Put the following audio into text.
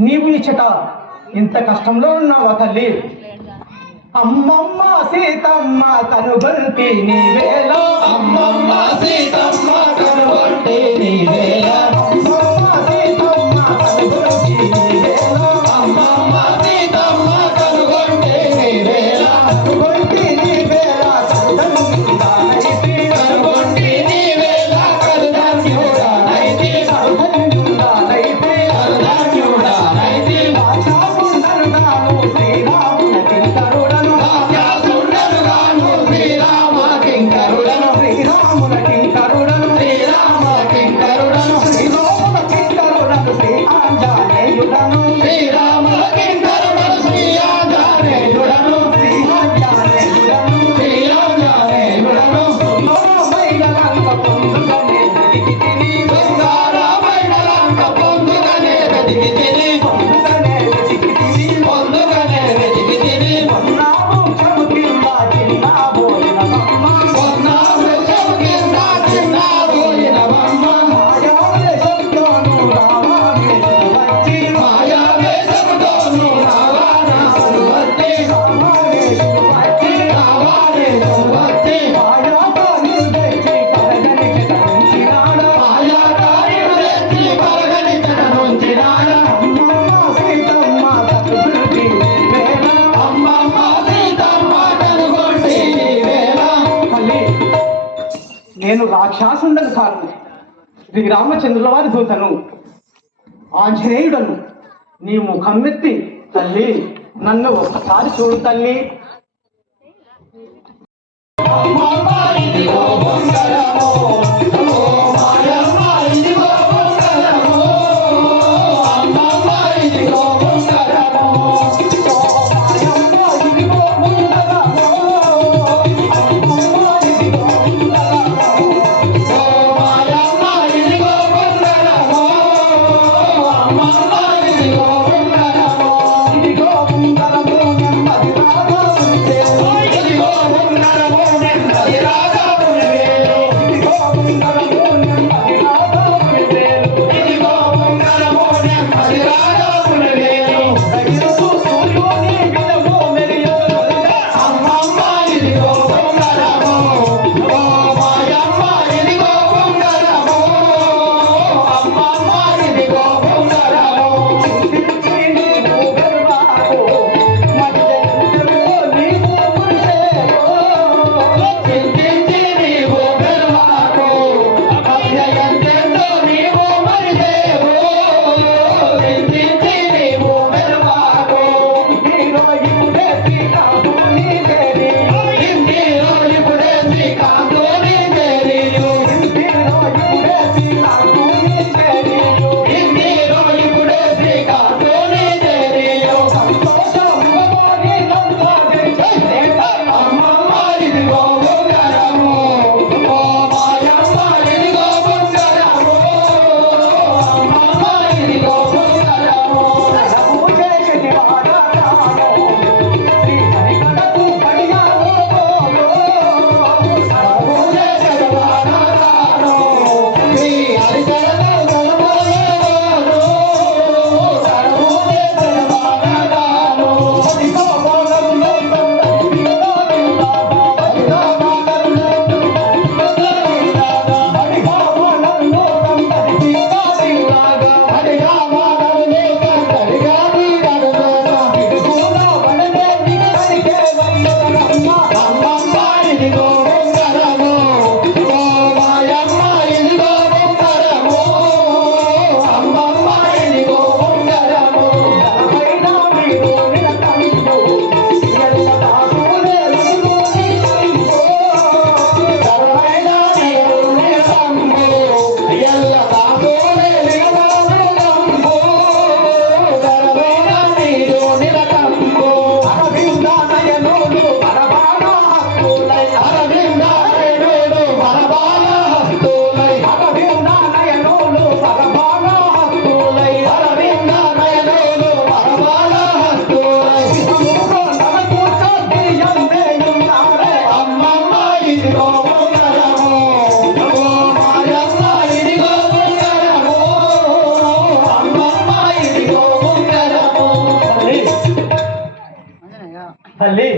నీవు ఇచ్చట ఇంత కష్టంలో ఉన్నావా తల్లి? అమ్మమ్మ సీతమ్మ తను బంతి నీవేలా అమ్మమ్మ సీత నేను రాక్షసుండకు కారణం. శ్రీ రామచంద్రుల వారి దూతను ఆంజనేయుడను నీ ముఖం ఎత్తి తల్లి నన్ను ఒక్కసారి చూడు తల్లి. Oh, తల్లి